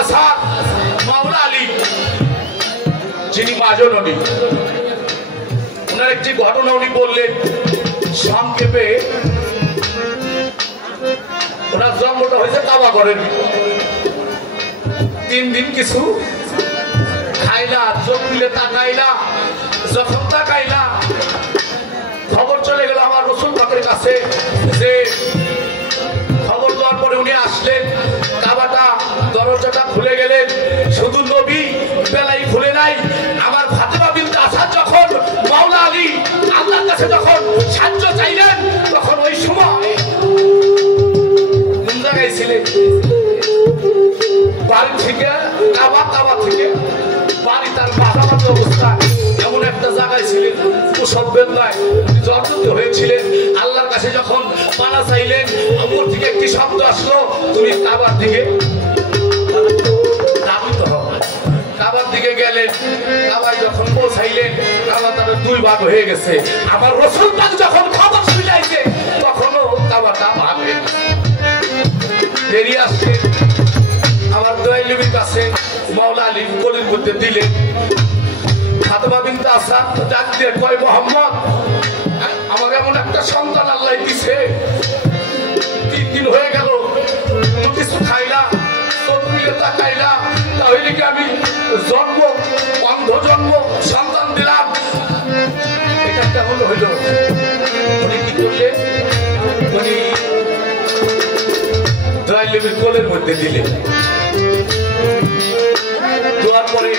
আসাদ মাওলা আলী যিনি মাজননী, ওনার একটি ঘটনা উনি বললেন সংক্ষেপে। ওনার জন্মটা হয়েছে কাবাগরের। 3 দিন কিছু খাইলা, চোখ মিলে তাকাইলা। যখন তাকাইলা খবর চলে গেল আমার রসুল পাকের কাছে, যে খবর দেওয়ার পরে উনি আসলেন, কাবাটা দরজাটা খুলে গেলেন। শুধু নবী বেলাই খুলে নাই, আমার ফাতেমা বিনতে আসাদ যখন মাওলা আলী আল্লাহর কাছে যখন সাহায্য চাইলেন, তখন ওই সময় কোন জায়গায় ছিলেন? বাড়ি থেকে কাবা থেকে বাড়ি তার মাঝামাঝি অবস্থা এমন একটা জায়গায় ছিলেন, কুসবের নয়, জর্জরিত হয়েছিলেন। আল্লাহর কাছে যখন পানা চাইলেন, উপর থেকে একটি শব্দ আসলো, তুমি কাবার দিকে ধাবিত হও। কাবার দিকে গেলেন, কাবায় যখন পৌঁছাইলেন, কাবা তার 2 ভাগ হয়ে গেছে। আমার রাসূল পাক যখন খবর শুনাইছে, তখনও কাবাটা ভাগ হয়ে গেছে। বেরিয়ে আসছে আমার দয়াল নবীর কাছে, মাওলা আলী কোলের মধ্যে দিলেন। ফাতেমা বিনতে আসাদ ডাক দিয়ে কয়, মোহাম্মদ, আমার এমন একটা সন্তান আল্লাহ দিছে, 3 দিন হয়ে গেল কোনো কিছু খাইলা, চোখ মিলে তাকাইলা, তাহলে কি আমি অন্ধ জন্ম সন্তান দিলাম? এটা কেমন হইল? উনি কি করলেন? উনি দয়াল নবীর কোলের মধ্যে দিলেন। দেওয়ার পরে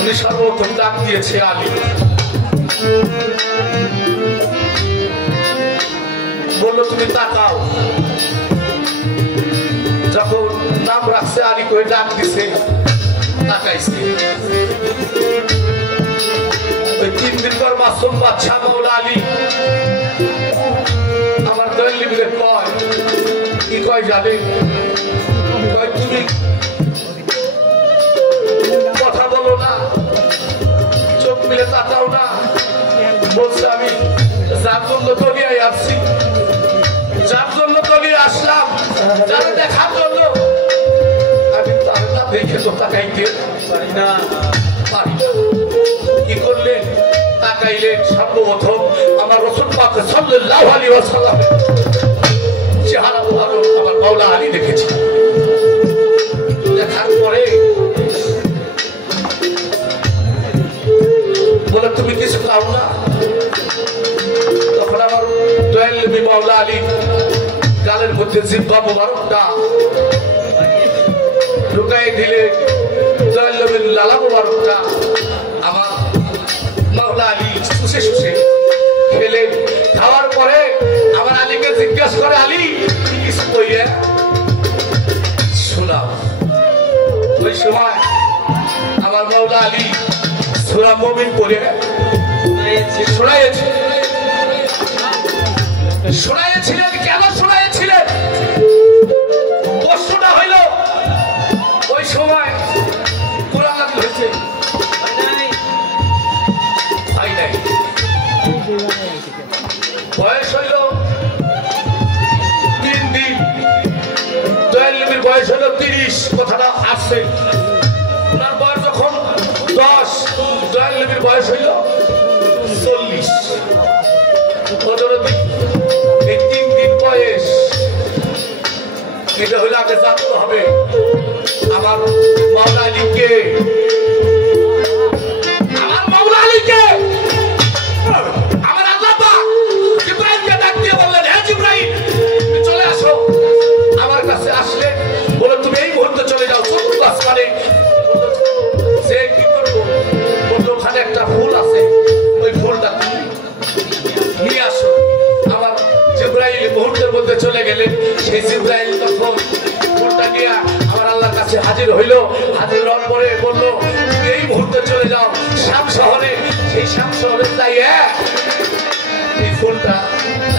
উনি সর্বপ্রথম ডাক দিয়েছে আলী। বললো তুমি তাকাও। যখন নাম রাখছে আলী করে ডাক দিছে, তাকাইছে। ওই 3 দিন পর মাসুম বাদশা মাওলা আলী আমার দয়াল নবীকে কয়, কি কয় জানে? কয় তুমি কথা বলো না, চোখ মিলে তাকাও না। বলছে আমি যার জন্য দলিয়ায় আসছি, যার জন্য দলিয়ে আসলাম, যারা দেখার জন্য, আমি তার না দেখে তো তাকাইতে পারি না। কি করলেন? তাকাইলেন। সর্বপ্রথম আমার রাসূল পাক সাল্লাল্লাহু আলাইহি ওয়াসাল্লাম চেহারা মুবারক আমার মাওলা আলী দেখেছি। দেখার পরে বলে তুমি কিছু খাও না? তখন আমার দয়াল নবী মাওলা আলী গালের মধ্যে জিহ্বা মুবারকটা ঢুকাই দিলে, দয়াল নবীর লালা মুবারকটা আমার মাওলা আলী শুষে শুষে খেলেন। খাওয়ার পরে আমার আলীকে জিজ্ঞেস করে, আলী কি কিছু কইলে শোনাও। ওই সময় আমার মাওলা আলী সূরা মুমিন পড়ে শোনাইছিলেন। কেন শোনাইছিলেন? প্রশ্নটা হইল, ওই সময় কোরআন নাযিল হয়েছে, বয়স হইল 3 দিন, দয়াল নবীর বয়স হইল 30। কথাটা আসছে। ওনার বয়স যখন 10, দয়াল নবীর বয়স হইল 40। এই 3 দিন বয়স, এটা হইলে আগে জানতে হবে আমার মাওলা আলীকে। আমার মাওলা আলীকে আমার আল্লাহ পাক জিবরাইলকে ডাক দিয়ে বললেন, হে জিবরাইল তুমি চলে আসো আমার কাছে। আসলে বলে তুমি এই মুহূর্তে চলে যাও চতুর্থ আসমানে। সে কি করবো? বললো ওখানে একটা ফুল আছে, ওই ফুলটা তুমি নিয়ে আসো। আমার জিবরাইল মুহূর্তের মধ্যে চলে গেলেন। সেই জিবরাইল তখন ফুলটা নিয়ে আমার আল্লাহর কাছে হাজির হইল। হাজির হওয়ার পরে বললো তুমি এই মুহূর্তে চলে যাও শাম শহরে। সেই শাম শহরে যাই এই ফুলটা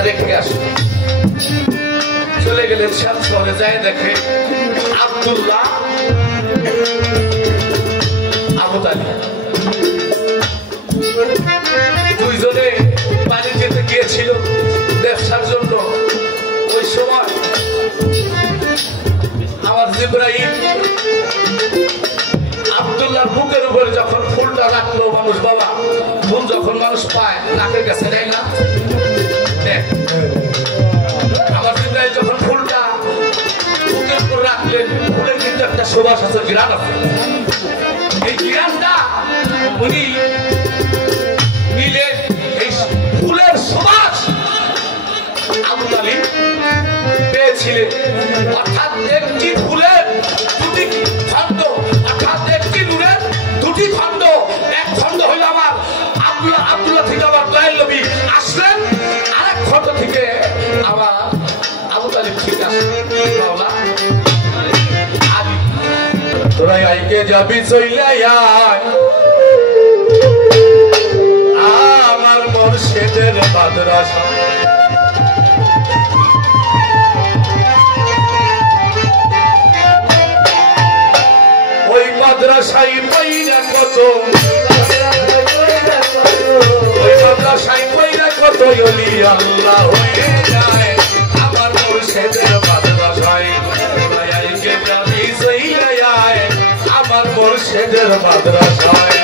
রেখে আসো। চলে গেলেন শাম শহরে, যায় দেখে আব্দুল্লাহ আবু তালিব দুইজনে পানি যেতে গিয়েছিল ব্যবসার জন্য। ওই সময় আমার জিবরাইল ইব্রাহিম আব্দুল্লাহর বুকের উপরে যখন ফুলটা রাখলো মানুষ বাবা, ফুল যখন মানুষ পায় নাকের কাছে নেয় না, আমার ইব্রাহিম যখন ফুলটা বুকের উপর রাখলেন, ফুলের কিন্তু একটা সুবাস আছে, ঘ্রাণ আছে। এই ঘ্রাণটা উনি নিলেন, এই ফুলের সুবাস আবু তালিব পেয়েছিলেন। অর্থাৎ একটি ফুলের দুটি খণ্ড, অর্থাৎ একটি নূরের দুটি খণ্ড। এক খণ্ড হইল আমার আব্দুল্লাহ থেকে আমার দয়াল নবী আসলেন, আরেক খণ্ড থেকে আমার আবু তালিব ঠিক আসলেন। তোরাই আইকে যাবি চইলাই আয়, আমার মুর্শিদের মাদ্রাসা। ওই মাদ্রাসায় পয়রা কত, ওই মাদ্রাসায় পয়রা কত ওলি আল্লাহ হয়ে যায়, আমার মুর্শিদের মাদ্রাসায়। তোরাই আইকে যাবি চইলাই আয়, আমার মুর্শিদের মাদ্রাসায়।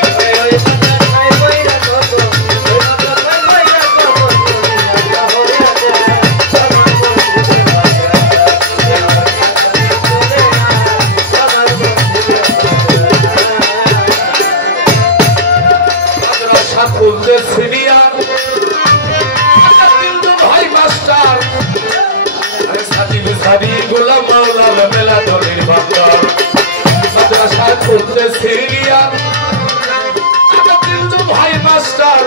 গোলাম মাওলার মেলা ধরির ভান্ডার, মাদ্রাসা খুলতে সিরিয়া কিন্তু ভাই মাস্টার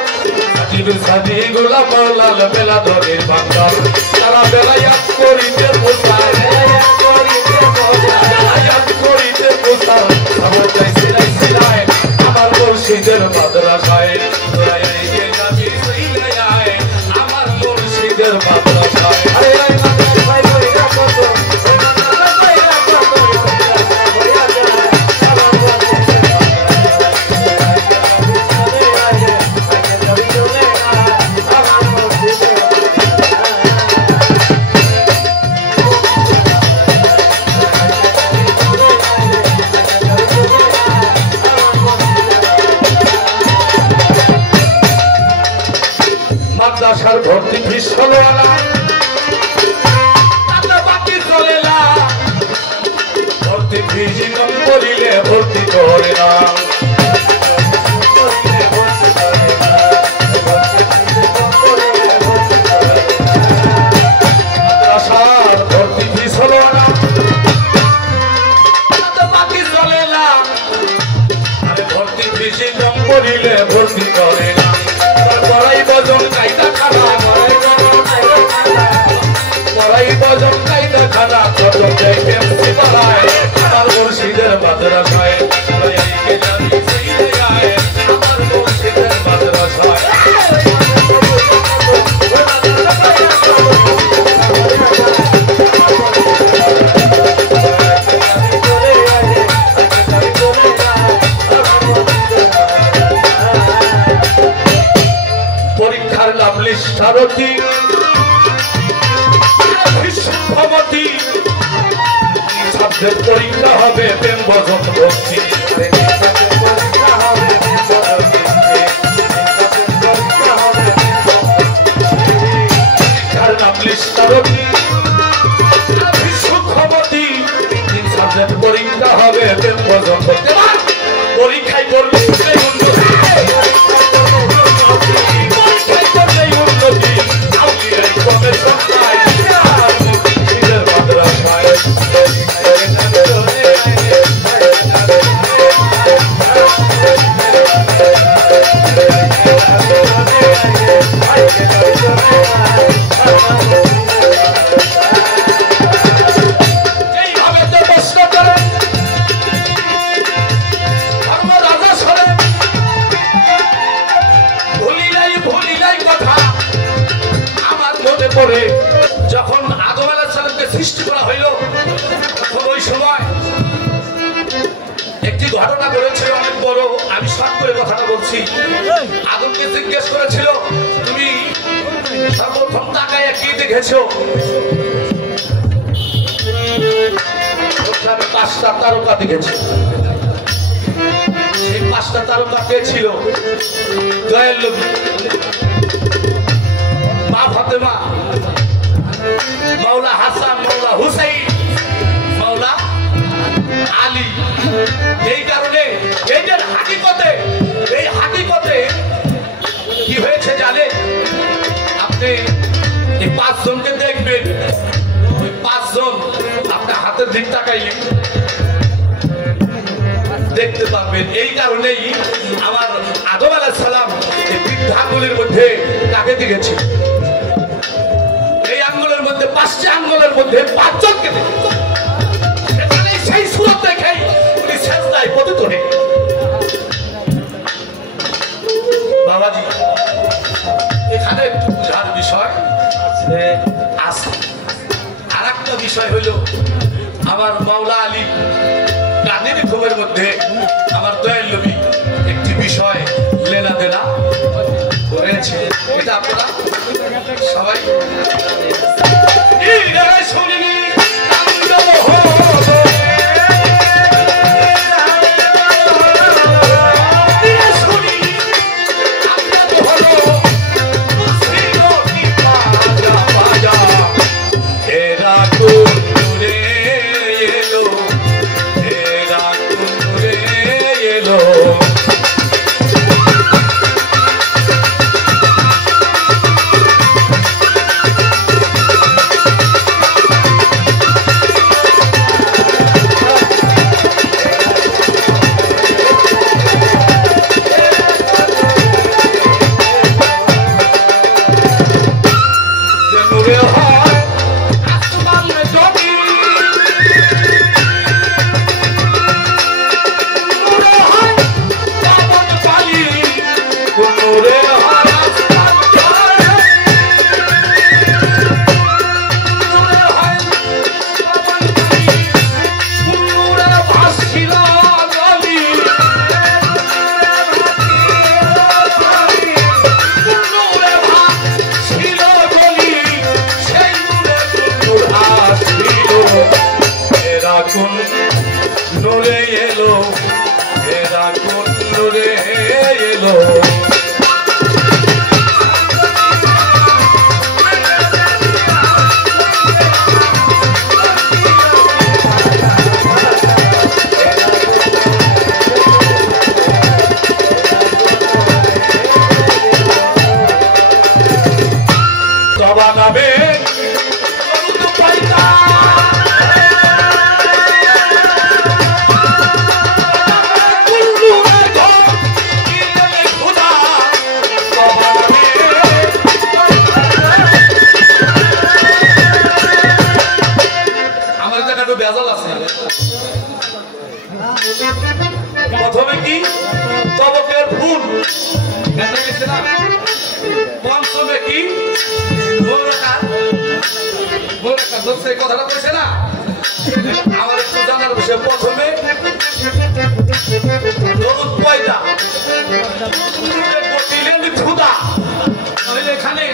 সাদি গোলাম মাওলার মেলা ধরির ভান্ডার। তারা বেলায়াত করিতে পোষায়, বেলায়াত করিতে পোষায়, আমার চাই সিলাই সিলাই আমার মুর্শিদের মাদ্রাসায়। তোরা এগিয়ে যাবি সিলাই আয়, আমার মুর্শিদের মাদ্রাসায়। মাদ্রাসার ভর্তি ফিস হলো না, বাকি চলে না, ভর্তি ফিস কম করিলে ভর্তি করে না। মাদ্রাসার ভর্তি ফিস হলো না, বাকি চলে না, আরে ভর্তি ফিস কম করিলে ভর্তি করে না। পড়াই বজন কায়দা খানা, পড়াই বজন কায়দা খানা, কত দেয় পেন্সি বাড়ায় আমার মুর্শিদের মাদ্রাসায়। আমার মুর্শিদের মাদ্রাসায় পরীক্ষার নাম লিস্টারতি ক্ষমতি, সাবজেক্ট পরীক্ষা হবে প্রেম বজন ভক্তি। পরীক্ষার নাম লিস্টারতি ক্ষমতি, সাবজেক্ট পরীক্ষা হবে প্রেম বজন ভক্তি। পরীক্ষায় করলে যখন আদম আলাইহিস সালামকে সৃষ্টি করা হইল, তখন ওই সময় একটি ঘটনা ঘটেছে অনেক বড়। আমি শর্ট করে কথাটা বলছি। আদমকে জিজ্ঞেস করেছিল, তুমি সর্বপ্রথম তাকায় কি দেখেছো? আমি 5টা তারকা দেখেছি। সেই 5টা তারকা কে ছিল? দয়াল নবী, মা ফাতেমা, মাওলা হাসান, মাওলা হুসাইন, মাওলা আলী। এই কারণে এই যে হাকিকতে, এই হাকিকতে কি হয়েছে জানে? আপনি এই 5 জনকে দেখবেন, ওই 5 জন আপনার হাতের দিক তাকাইলে দেখতে পাবেন। এই কারণেই আমার আদম আলাইহিস সালাম এই বৃদ্ধাঙ্গুলের মধ্যে কাকে দেখেছে? এই আঙ্গুলের মধ্যে 5টি আঙ্গুলের মধ্যে 5 জনকে দেখেছে। সেখানে সেই সুরত দেখেই উনি সেজদায় পতিত হয়ে বাবাজি। এখানে একটু বুঝার বিষয় আছে। আর একটা বিষয় হইল আমার মাওলা আলী গানের ঘুমের মধ্যে আমার দয়াল নবী একটি বিষয় লেনা দেনা করেছে। এটা আপনারা সবাই শুনিনি। প্রথমে কি তবকের ফুল, পঞ্চমে কি কথাটা বলছে না। আমার একটু জানার বিষয়, প্রথমে পয়দা এখানে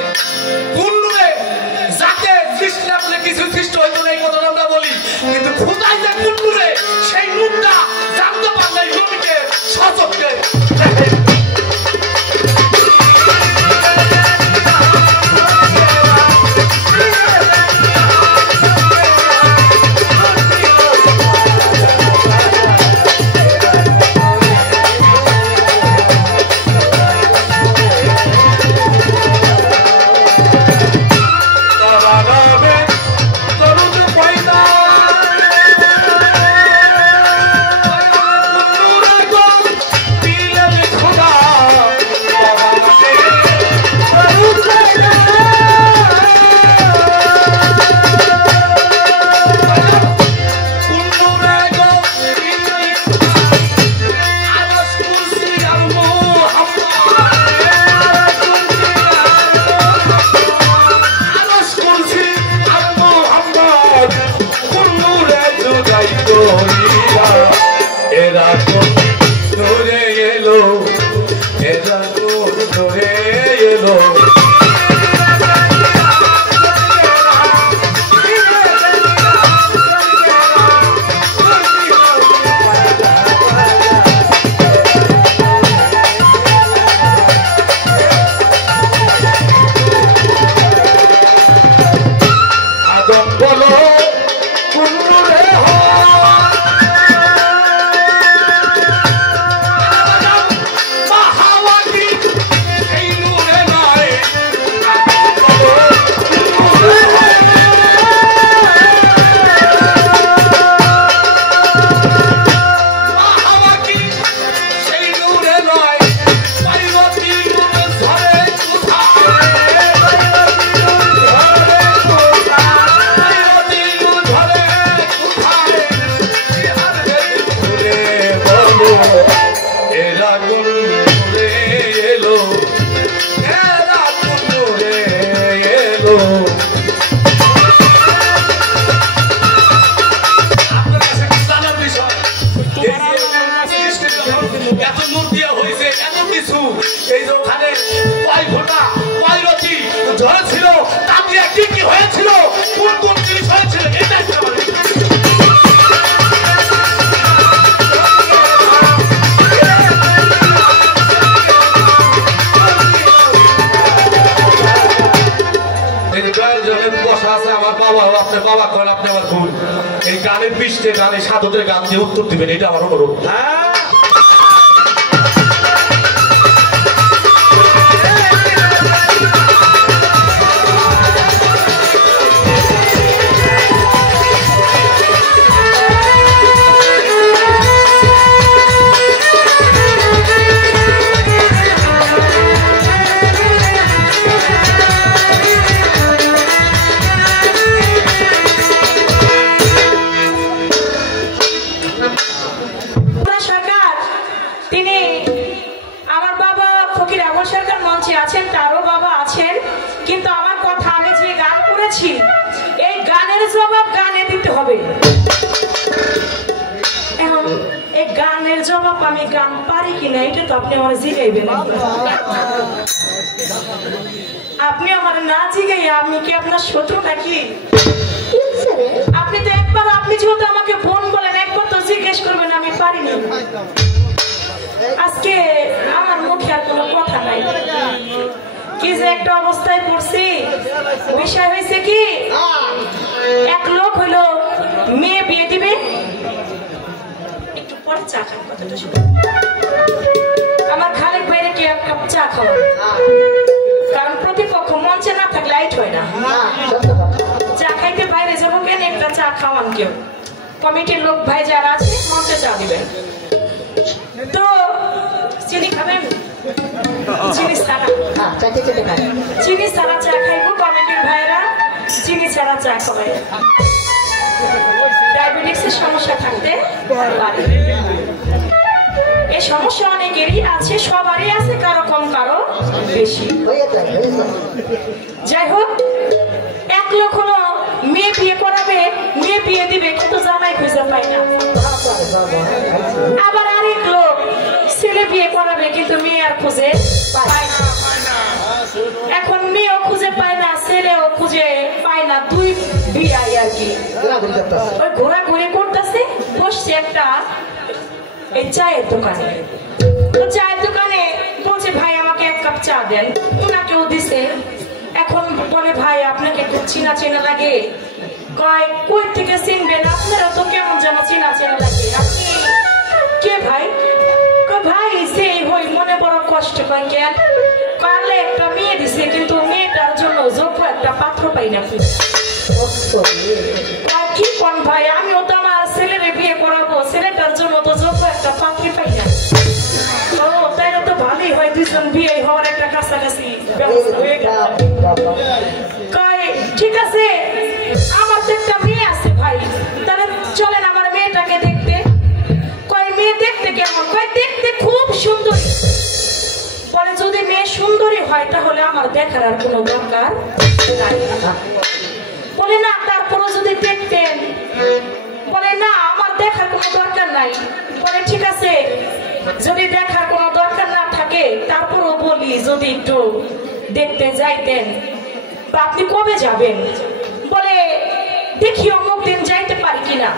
কুল্লুরে যাকে সৃষ্টি আপনি কিছু সৃষ্টি হইতো না, এই কথাটা আমরা বলি, কিন্তু খুদাই যে কুল্লুরে সেই রূপটা জানতে পারলে নবীকে সচক্ষে দেখে। কোন কোন জিনিস হয়েছে এটা আমার আমার বাবা আপনার বাবা করেন আপনি আমার ভুল এই গানের পৃষ্ঠে গানে সাধুদের গান দিয়ে উত্তর দিবেন এটা আমার অনুরোধ। এই গানের জবাব গানে দিতে হবে। এখন এই গানের জবাব আমি গান পারি কিনা এটা তো আপনি আমার জিগাইবেন। আপনি আমার না জিগাই আমি কি আপনার শত্রু নাকি? আপনি তো একবার আপনি যেহেতু আমাকে বোন বলেন একবার তো জিজ্ঞেস করবেন আমি পারিনি। আজকে আমার মুখে আর কোনো কথা নাই কি যে একটা অবস্থায় পড়ছি। বিষয় হয়েছে কি এক লোক হইলো মেয়ে বিয়ে দিবে একটু পরে চা খান কথাটা শুনে আমার খালেক বাইরে কি এক কাপ চা খাওয়া কারণ প্রতিপক্ষ মঞ্চে না থাকলে লাইট হয় না। চা খাইতে বাইরে যাবো কেন একটা চা খাওয়ান কেউ কমিটির লোক ভাই যারা আছে মঞ্চে চা দিবেন। তো চিনি খাবেন চিনি ছাড়া চিনি ছাড়া চা খাইব কমিটির ভাইরা চিনি ছাড়া চা খাবে। ডায়াবেটিক্সের সমস্যা থাকতে পারে এই সমস্যা অনেকেরই আছে সবারই আছে কারো কম কারো বেশি। যাই হোক এক লোক হলো মেয়ে বিয়ে করাবে মেয়ে বিয়ে দিবে কিন্তু জামাই খুঁজে পায় না। আবার আরেক লোক ছেলে বিয়ে করাবে কিন্তু মেয়ে আর খুঁজে পায় না। এখন মেয়েও খুঁজে পায় না ছেলেও খুঁজে পায় না দুই বিয়ে আর কি ওই ঘোরাঘুরি করতেছে বসছে একটা এই চায়ের দোকানে। চায়ের দোকানে বলছে ভাই আমাকে এক কাপ চা দেন ওনাকেও দিছে। এখন বলে ভাই আপনাকে খুব চেনা চেনা লাগে কয় কই থেকে চিনবেন আপনারা তো কেমন যেন চেনা চেনা লাগে আপনি কে ভাই? ভাই সেই হই মনে বড় কষ্ট কয় কেন পারলে একটা মেয়ে দিছে কিন্তু মেয়েটার জন্য যোগ্য একটা পাত্র পাই না। কি কোন ভাই আমিও তো আমার ছেলের বিয়ে করাবো ছেলেটার জন্য তো যোগ্য একটা পাত্রী পাই না। ও তাইলে তো ভালোই হয় দুইজন বিয়ে হওয়ার একটা কাছাকাছি ব্যবস্থা হয়ে গেল। কয় ঠিক আছে আমার তো একটা মেয়ে আছে ভাই তাহলে চলেন আমার মেয়েটাকে দেখতে। কয় মেয়ে দেখতে কেমন? কয় দেখতে খুব সুন্দরী। বলে যদি মেয়ে সুন্দরী হয় তাহলে আমার দেখার আর কোনো দরকার নাই। বলে না তারপরও যদি দেখতেন? বলে না আমার দেখার কোনো দরকার নাই। বলে ঠিক আছে যদি দেখার কোনো দরকার না থাকে তারপরও বলি যদি একটু দেখতে যাইতেন বা আপনি কবে যাবেন? বলে দেখি অমুক দিন যাইতে পারি কিনা।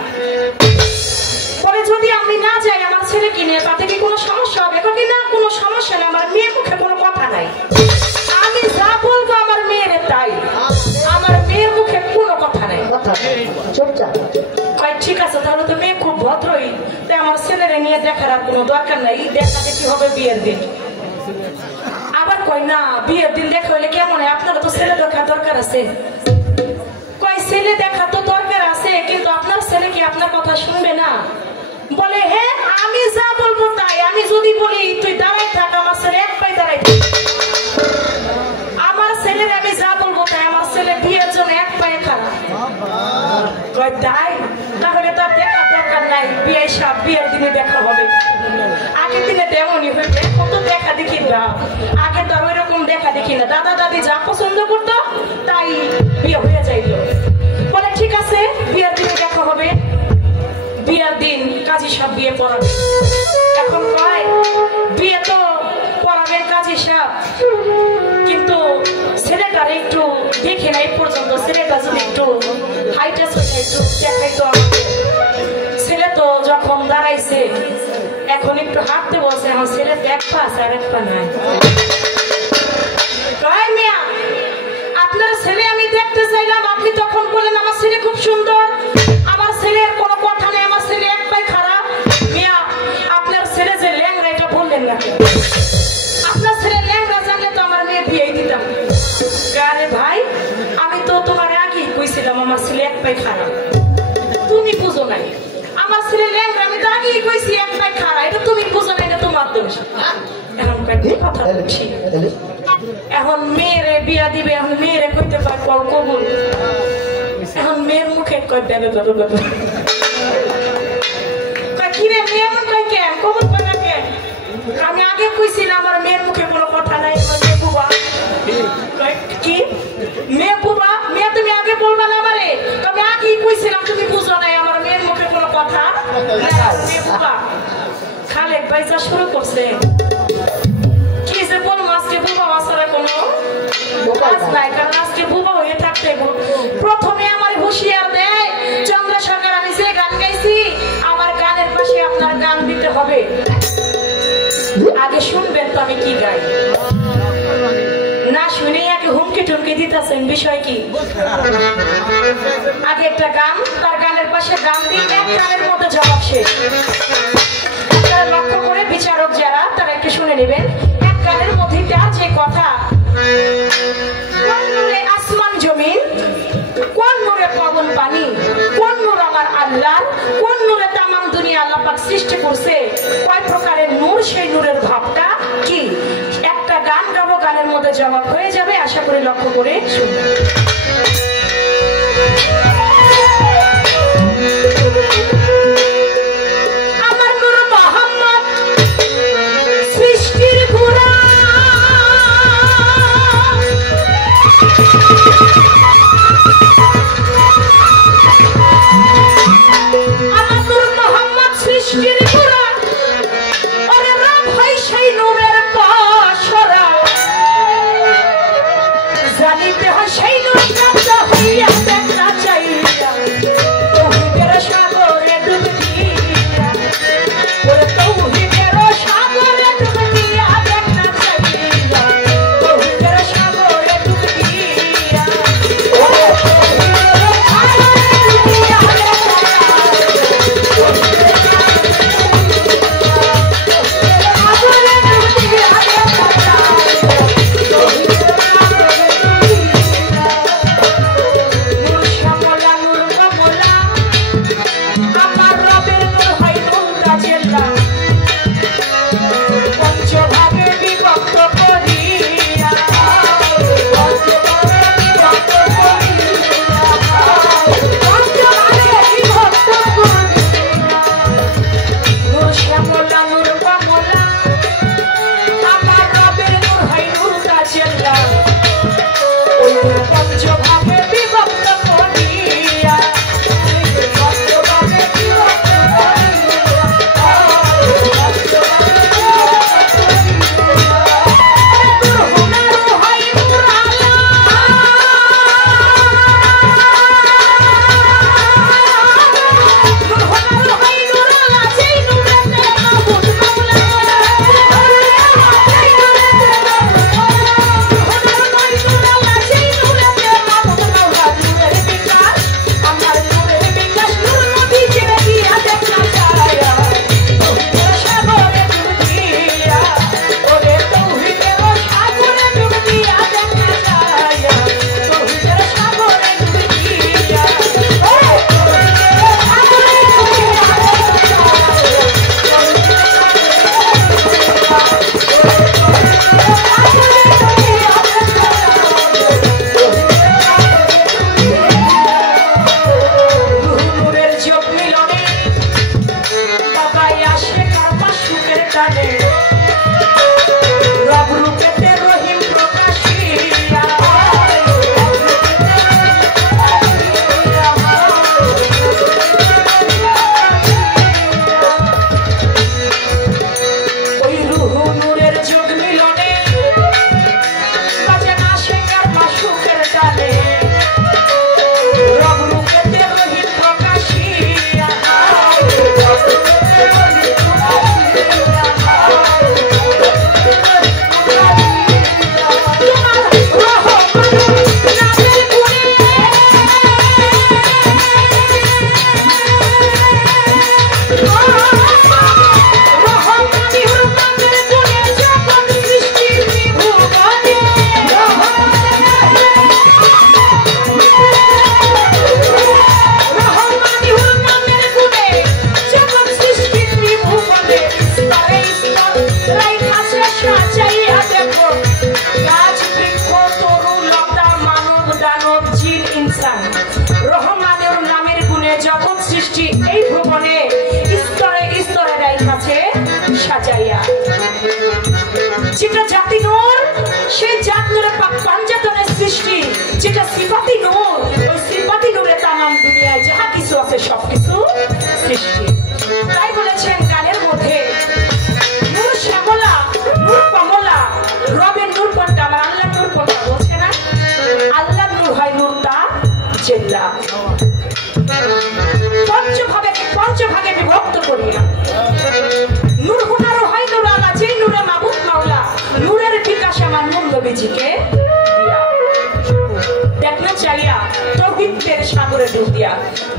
বলে যদি আমি না যাই আমার ছেলে কিনে তাতে কি কোনো সমস্যা হবে? না কোনো সমস্যা নেই আমার মেয়ের মুখে কোনো কথা নাই আমি যা বলবো আমার মেয়ের তাই আমার মেয়ের মুখে কোনো কথা নেই। ঠিক আছে তাহলে তো মেয়ে খুব ভদ্রই তাই আমার ছেলেরে নিয়ে দেখার আর কোনো দরকার নাই দেখা দেখি হবে বিয়ের দিন। আবার কয় না বিয়ের দিন দেখা হইলে কেমন হয় আপনারা তো ছেলে দেখার দরকার আছে। কয় ছেলে দেখা তো দরকার আছে কিন্তু আপনার ছেলে কি আপনার কথা শুনবে না? বলে হ্যাঁ আমি যা বলবো তাই আমি যদি বলি তুই দাঁড়াই থাক আমার ছেলে এক পায়ে দাঁড়াই আমার ছেলের আমি যা বলবো তাই আমার ছেলে বিয়ের জন্য এক পায়ে খারাপ। কয় তাই তাহলে তো দেখার দরকার নাই বিয়ে সব বিয়ের দিনে দেখা হবে। আগের দিনে তেমনই হইবে কত দেখা দেখি না আগে তো ওই রকম দেখা দেখি না দাদা দাদি যা পছন্দ করতো তাই বিয়ে হয়ে যাইত। বলে ঠিক আছে বিয়ের দিনে দেখা হবে। বিয়ের দিন কাজী সব বিয়ে পড়াবে। এখন কয় বিয়ে তো পড়াবেন কাজী সাহেব কিন্তু ছেলেটা ছেলেটার একটু দেখে নাই পর্যন্ত ছেলেটা যদি একটু হাইটা একটু দেখাইতো আমাকে। ছেলে তো যখন দাঁড়াইছে এখন একটু হাঁটতে বলছে, আমার ছেলে এক পা আছে আর এক পা নাই। মিয়া আপনার ছেলে আমি দেখতে চাইলাম, আপনি তখন বলেন আমার ছেলে খুব সুন্দর, আমার ছেলের কোনো কথা নেই, আমার ছেলে এক পাই খারাপ। মিয়া আপনার ছেলে যে ল্যাংড়া এটা বললেন না, আপনার ছেলে ল্যাংড়া জানলে তো আমার মেয়ে বিয়ে দিতাম। আরে ভাই আমি তো তোমার আগেই কইছিলাম আমার ছেলে এক পাই খারাপ, তুমি বুঝো নাই। আমার ছেলে ল্যাংড়া আমি তো আগেই কইছি এক পাই খারাপ, এটা তুমি বুঝো না, এটা তোমার দোষ। এখন কথা বলছি, এখন মেয়েরে বিয়া দিবে, এখন মেয়েরে কইতে পারবো কবুল, এখন মেয়ের মুখে কই দেবে কিরে মেয়ে মন কই কেন কবুল পাবে কেন? আমি আগে কইছিলাম আমার মেয়ের মুখে কোনো কথা নাই। মেয়ে বুবা কি মেয়ে বুবা, মেয়ে তুমি আগে বলবা না আমারে, তুমি আগেই কইছিলাম, তুমি বুঝো নাই আমার মেয়ের মুখে কোনো কথা। মেয়ে বুবা খালেক ভাই যা শুরু করছে, কি যে বলবো আজকে বুবা মাসারা কোনো কাজ নাই, কারণ আজকে বুবা হয়ে থাকতে প্রথমে আমার হুঁশিয়ার দেয় চন্দ্রশেখর আমি যে গান গাইছি আমার গানের পাশে আপনার গান দিতে হবে, আগে শুনবেন তো আমি কি গাই, না শুনে আগে হুমকি টুমকি দিতেছেন। বিষয় কি, আগে একটা গান, তার গানের পাশে গান দিই, এক গানের মধ্যে জবাব শেষ। আপনারা লক্ষ্য করে বিচারক যারা তারা একটু শুনে নেবেন, এক গানের মধ্যে তার যে কথা, কোন নূরে আসমান জমিন, কোন নূরে পবন পানি, কোন নূর আমার আল্লাহ, কোন নূরে তামাম দুনিয়া আল্লাহ পাক সৃষ্টি করছে, কয় প্রকারের নূর, সেই নূরের ভাবটা কি। একটা গান গাবো, গানের মধ্যে জবাব হয়ে যাবে, আশা করি লক্ষ্য করে শুনবেন। আমার নূর মোহাম্মদ সৃষ্টির গোড়া, আমার নূর মোহাম্মদ সৃষ্টির গোড়া, ওরে রব হয় সেই নূরের পসরা, জানিতে হয় সেই নূর শব্দ হইয়া দেখা চাইয়া, তৌহিদের সাগরে ডুব দিয়া, ওরে তৌহিদের সাগরে ডুব দিয়া দেখা চাইয়া, তৌহিদের সাগরে ডুব দিয়া, ওরে তৌহিদের সাগরে ডুব দিয়া দেখা চাইয়া,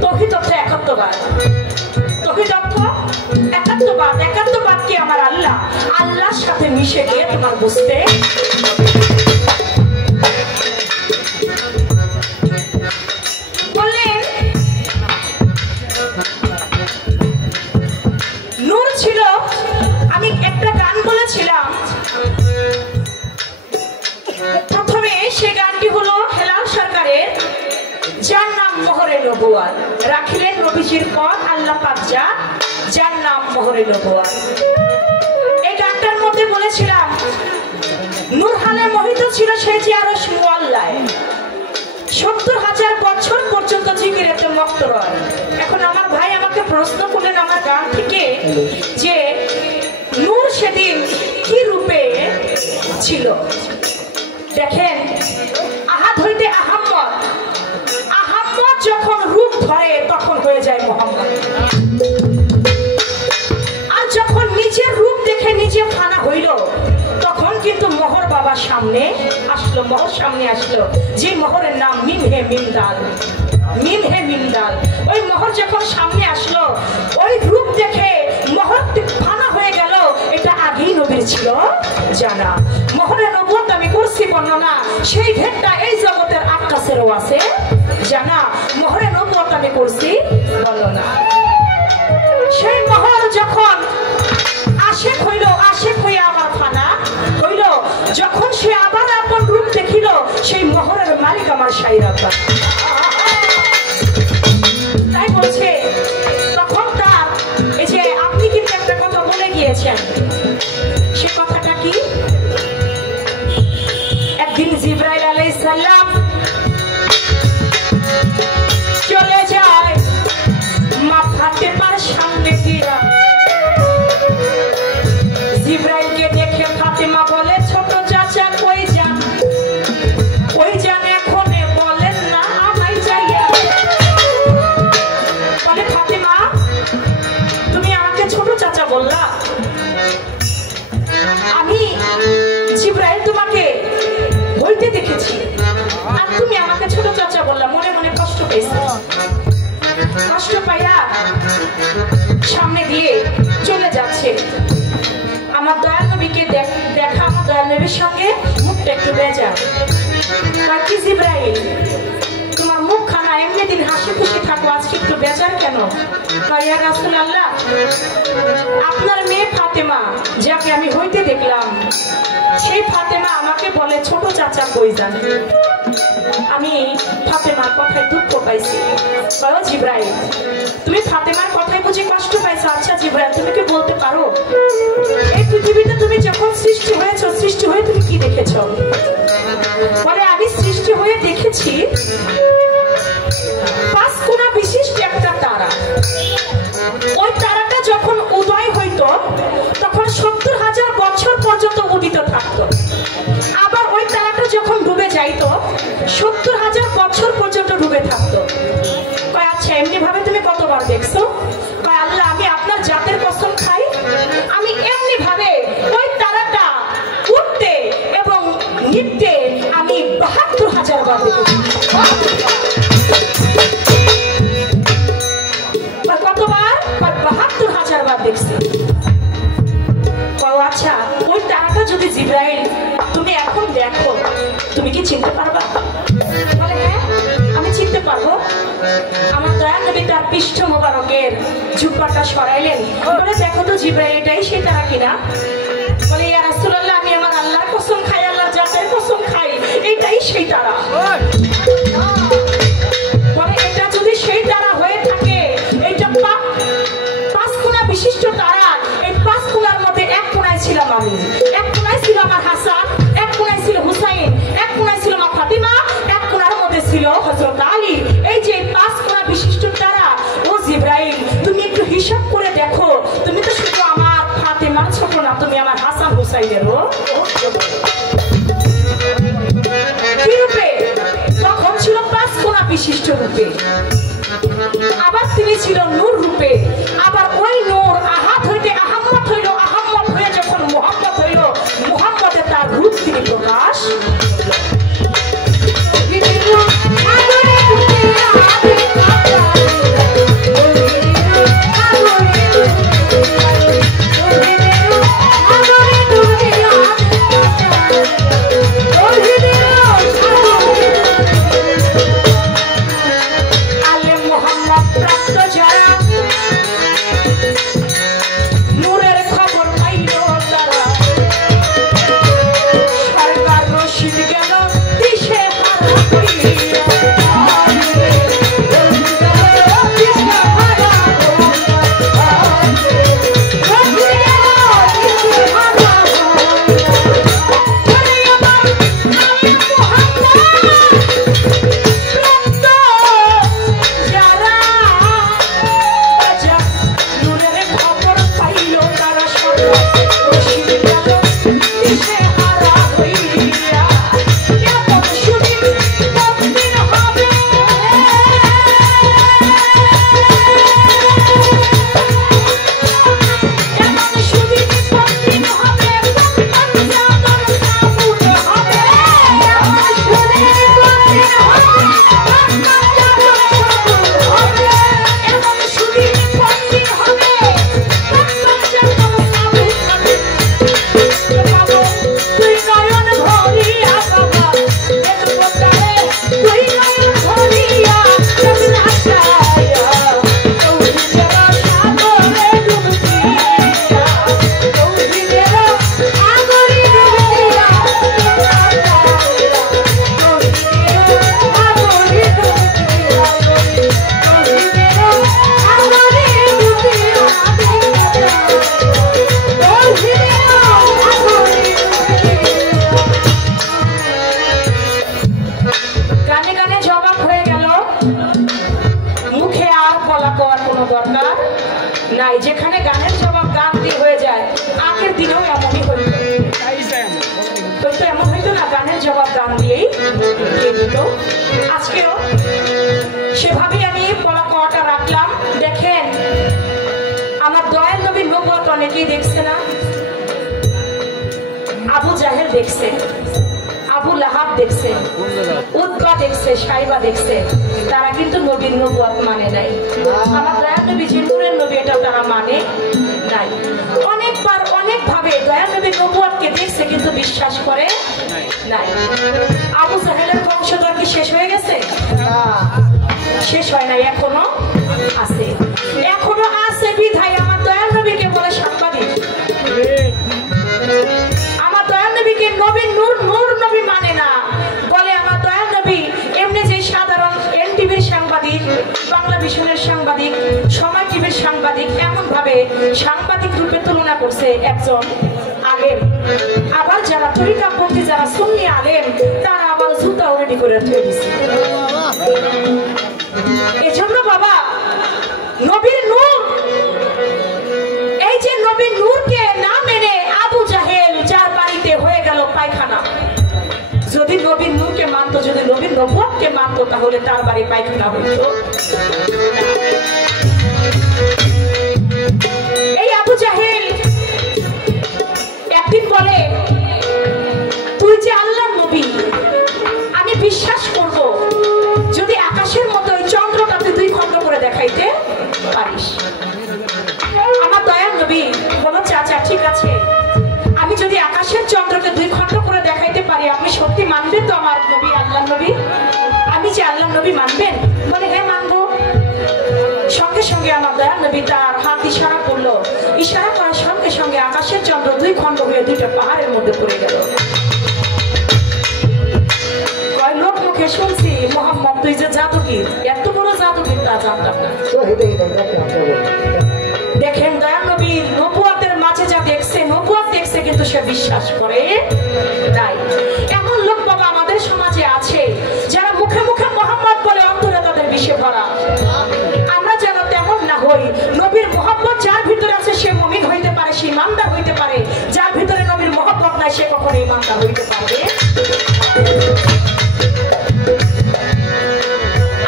তৌহিদ অর্থ একাত্মবাদ। তৌহিদ অর্থ একাত্মবাদ। একাত্মবাদ কি আমার আল্লাহ, আল্লাহর সাথে মিশে গিয়ে তোমার বুঝতে বললেন। নূর ছিল, আমি একটা গান বলেছিলাম প্রথমে, সে গানটি হলো হেলাল সরকারের, যার নাম মোহরে নবুয়াত। রাখিলেন নবীজির পথ আল্লাহ পাক যার নাম মোহরে নবুয়াত। এই গানটার মধ্যে বলেছিলাম নূর হালে মোহিত ছিল সে যে আরো মুআল্লায়, ৭০,০০০ বছর পর্যন্ত জিকিরেতে মত্ত রয়। এখন আমার ভাই আমাকে প্রশ্ন করলেন আমার গান থেকে যে নূর সেদিন কি রূপে ছিল। দেখেন, আহাদ হইতে আহাম্মদ, আহাম্মদ যখন রূপ ধরে তখন হয়ে যায় মোহাম্মদ। আর যখন নিজের রূপ দেখে নিজে ফানা হইল তখন কিন্তু মোহর বাবার সামনে আসলো, মোহর সামনে আসলো, যে মোহরের নাম মিম হে মিমদাল, মিম হে মিমদাল। ওই মোহর যখন সামনে আসলো ওই রূপ দেখে মোহর ফানা হয়ে গেল। এটা আগেই নবীর ছিল জানা। মোহরের নবুয়ত আমি করছি বর্ণনা, সেই ভেদটা এই জগতের আকাশেরও আছে জানা। মোহরের নবুয়ত আমি করছি বর্ণনা। সেই মোহর যখন আশেক হইল, আশেক হইয়া আমার ফানা হইল, যখন সে আবার আপন রূপ দেখিল সেই মোহরের মালিক আমার শাইর আব্বা। তাই বলছে তখন তার এই যে আপনি কিন্তু একটা কথা বলে গিয়েছেন, সে কথাটা কি? একদিন জিবরাইল আলাইহিস সালাম চলে যায় মা ফাতেমার সামনে দিয়া। জিবরাইলকে দেখে ফাতেমা বলে, ছোট চাচা কই যান? কই যান এখনে বলেন না আমায় যাইয়া। বলে ফাতেমা তুমি আমাকে ছোট চাচা বললা, আমি জিবরাইল তোমাকে বইতে দেখেছি আর তুমি আমাকে ছোট চাচা বললা। মনে মনে কষ্ট পেয়েছে, কষ্ট পাইয়া সামনে দিয়ে চলে যাচ্ছে। আমার দয়াল নবীকে দেখা, আমার দয়াল নবীর সঙ্গে মুখটা একটু বেজা। কি জিবরাইল তোমার মুখখানা এমনি দিন হাসি খুশি থাকো, আজকে একটু বেজার কেন? ইয়া রাসূলুল্লাহ, আপনার মেয়ে ফাতেমা যাকে আমি হইতে দেখলাম সেই ফাতেমা আমাকে বলে ছোট চাচা কই যান। আমি ফাতেমার কথায় দুঃখ পাইছি। বলো জিবরাইল তুমি ফাতেমার কথায় বুঝি কষ্ট পাইছো? আচ্ছা জিবরাইল তুমি কি বলতে পারো এই পৃথিবীতে তুমি যখন সৃষ্টি হয়েছো, সৃষ্টি হয়ে তুমি কি দেখেছো? বলে আমি সৃষ্টি হয়ে দেখেছি ৫ কোণা বিশিষ্ট একটা তারা। ওই তারাটা যখন উদয় হইতো তখন ৭০,০০০ বছর পর্যন্ত উদিত থাকতো। আবার ওই তারাটা যখন ডুবে যাইতো ৭০,০০০ বছর পর্যন্ত ডুবে থাকতো। কয় আচ্ছা এমনি ভাবে তুমি কতবার দেখছো? কয় আল্লাহ আমি আপনার জাতের কসম খাই, আমি এমনি ভাবে ওই তারাটা উঠতে এবং নিতে আমি ৭২,০০০ বার দেখেছি। কতবার? ৭২,০০০ বার দেখছি। আচ্ছা ওই তারাটা যদি জিবরাইল তুমি এখন দেখো তুমি কি চিনতে পারবা? বলে হ্যাঁ আমি চিনতে পারবো। আমার দয়াল নবী তার পৃষ্ঠ মোবারকের জুব্বাটা সরাইলেন, বলে দেখো তো জিবরাইল এটাই সেই তারা কিনা? বলে ইয়া রাসূলুল্লাহ আমি আমার আল্লাহর কসম খাই, আল্লাহর জাতের কসম খাই এটাই সেই তারা। বলে এটা যদি সেই তারা হয়ে থাকে, এইটা ৫ কোণা বিশিষ্ট তারা, এই ৫ কোণার মধ্যে এক কোণায় ছিলাম আমি, এক কোণায় ছিল আমার হাসান, এক কোণায় ছিল হুসাইন, এক কোণায় ছিল মা ফাতিমা, এক কোণার মধ্যে ছিল হযরত আলী। এই যে ৫ কোণা বিশিষ্ট তারা, ও জিবরাইল তুমি একটু হিসাব করে দেখো, তুমি তো শুধু আমার ফাতেমার ছোট না, তুমি আমার হাসান হুসাইনেরও কি রূপে? তখন ছিল ৫ কোণা বিশিষ্ট রূপে, আবার তিনি ছিল নূর রূপে। আবার ওই নূর আহাদ হইতে আহাম্মদ হইল, আহাম্মদ হয়ে যখন মুহাম্মদ হইল, মুহাম্মদে তার রূপ তিনি প্রকাশ। অনেকেই দেখছে না, আবু জাহেল দেখছে, আবু লাহাব দেখছে, উতবা দেখছে, সাইবা দেখছে, তারা কিন্তু নবীর নবুয়ত মানে নাই। আমার দয়াল নবী জিন্নুরের নবী এটা তারা মানে নাই। অনেকবার অনেক ভাবে দয়াল নবীর নবুয়তকে দেখছে কিন্তু বিশ্বাস করে নাই। আবু জাহেলের বংশধর কি শেষ হয়ে গেছে? শেষ হয় নাই, এখনো আছে, এখনো আছে। বিধায় আমার দয়াল নবীকে বলে সাংবাদিক, আমার দয়াল নবীকে নবীর নূর নূর নবী মানে না, বলে আমার দয়াল নবী এমনি যে সাধারণ এনটিভির সাংবাদিক, বাংলা ভিশনের সাংবাদিক, সময় টিভির সাংবাদিক, এমন ভাবে সাংবাদিক রূপে তুলনা করছে একজন আলেম। আবার যারা তরিকাপন্থী, যারা সুন্নি আলেম, তারা আবার জুতা রেডি করে ধুয়ে দিচ্ছে। এজন্য বাবা নবীর নূর, এই যে নবীর নূরকে না মেনে আবু জাহেল যার বাড়িতে হয়ে গেল পায়খানা, যদি নবীর নূরকে মানতো, যদি নবীর নবুয়তকে মানতো, তাহলে তার বাড়ি পায়খানা হইত। এই আবু জাহেল একদিন বলে, তুই যে আল্লাহর নবী, আমি বিশ্বাস করব যদি আকাশের মতো ওই চন্দ্রটা তুই দুই খণ্ড করে দেখাইতে পারিস। আমার দয়াল নবী বলো, চাচা ঠিক আছে, আমি যদি আকাশের চন্দ্রকে দুই খণ্ড করে দেখাইতে পারি, আপনি সত্যি মানবেন তো আমার নবী আল্লাহর নবী? আমি যে আল্লাহর নবী মানবেন? বলে হ্যাঁ মানবো। সঙ্গে সঙ্গে আমার দয়াল নবী তার হাত ইশারা করলো, ইশারা করার সঙ্গে সঙ্গে আকাশের চন্দ্র দুই খণ্ড হয়ে দুইটা পাহাড়ের মধ্যে পড়ে গেল। লোক মুখে শুনছি মোহাম্মদ তুই যে জাদুগির, এত বড় জাদুগির তা জানতাম না। দেখেন দয়াল নবীর নবুয়তের মাঝে যা দেখছে, নবুয়ত দেখছে কিন্তু সে বিশ্বাস করে নাই। এমন লোক বাবা আমাদের সমাজে আছে যারা মুখে মুখে মোহাম্মদ বলে, অন্তরে তাদের বিষে ভরা। আমরা যেন তেমন না হই। নবীর মোহাম্মদ যার ভিতরে আছে সে মুমিন হইতে পারে, সে ইমানদার হইতে পারে। যার ভিতরে নবীর মোহাম্মদ নাই সে কখনো ইমানদার হইতে পারবে।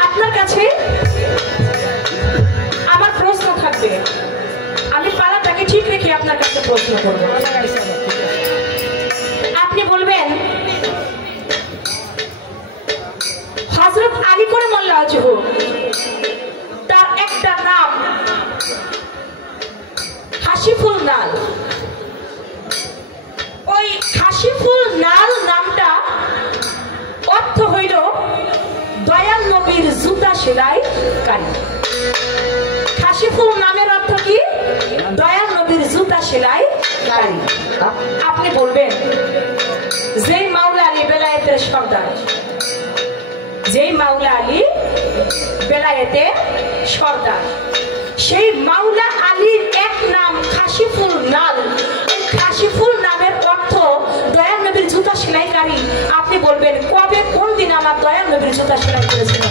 আপনার কাছে আমার প্রশ্ন থাকবে, আমি পালাটাকে ঠিক রেখে আপনার কাছে প্রশ্ন করব। আপনি বলবেন হযরত আলী কারামাল্লাহু ওয়াজহু, তার একটা নাম হাসিফুল নাল। ওই হাসিফুল নাল নামটা অর্থ হইল দয়াল নবীর জুতা সেলাইকারী। হাসিফুল নামের অর্থ কি? দয়াল নবীর জুতা সেলাইকারী। আপনি বলবেন যেই মাওলা আলী বেলায়েতের সর্দার, যেই মাওলা আলী বেলায়েতের সর্দার, সেই মাওলা আলীর এক নাম কাশিফুল নাল। এই কাশিফুল নামের অর্থ দয়াল নবীর জুতা সেলাইকারী। আপনি বলবেন কবে কোন দিন আমার দয়াল নবীর জুতা সেলাই করেছিলেন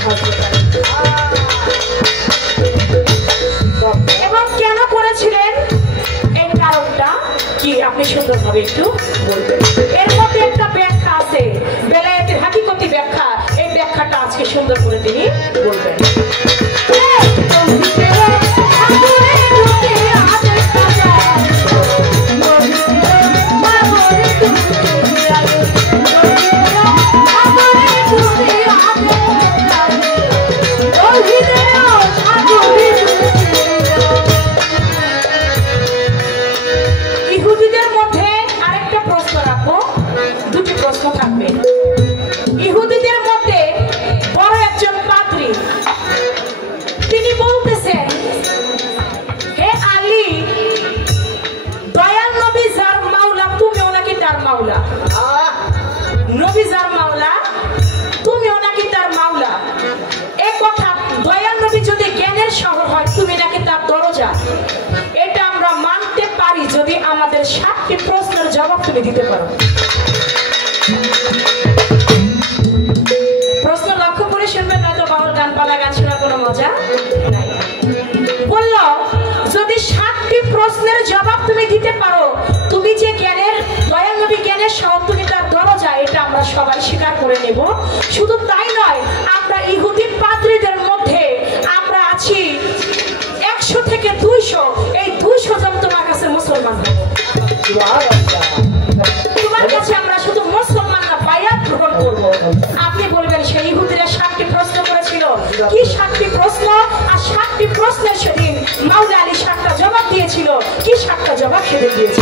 এবং কেন করেছিলেন, এই কারণটা কি আপনি সুন্দরভাবে একটু বলবেন। এর মধ্যে একটা ব্যাখ্যা আছে, বেলায়েতের হাকিকতি ব্যাখ্যা। এই ব্যাখ্যাটা আজকে সুন্দর করে তিনি বলবেন। ইহুদিদের মধ্যে আরেকটা প্রশ্ন রাখবো, দুটি প্রশ্ন থাকবে। ইহুদিদের মধ্যে বড় একজন পাদ্রী, তিনি বলতেছেন, হে আলী, দয়াল নবী যার মাওলা তুমিও নাকি তার মাওলা। নবী যার মাওলা তুমিও নাকি তার মাওলা। এ কথা দয়াল নবী যদি জ্ঞানের শহর হয়, তুমি নাকি তার দরজা। এটা আমরা মানতে পারি যদি আমাদের 7টি প্রশ্নের জবাব তুমি দিতে পারো। প্রশ্ন লক্ষ্য করে শুনবেন, নয়তো বাউল গান পালা গান শোনার কোনো মজা নাই। বলল যদি 7টি প্রশ্নের জবাব তুমি দিতে পারো, তুমি যে জ্ঞানের, দয়াল নবী জ্ঞানের শহর, তুমি তার দরজা, এটা আমরা সবাই স্বীকার করে নেব। শুধু তাই নয়, আমরা ইহুদি পাদ্রীদের মধ্যে আমরা আছি 100 থেকে 200। এই 200 জন তোমার কাছে মুসলমান 7টা জবা খেতে দিয়েছে।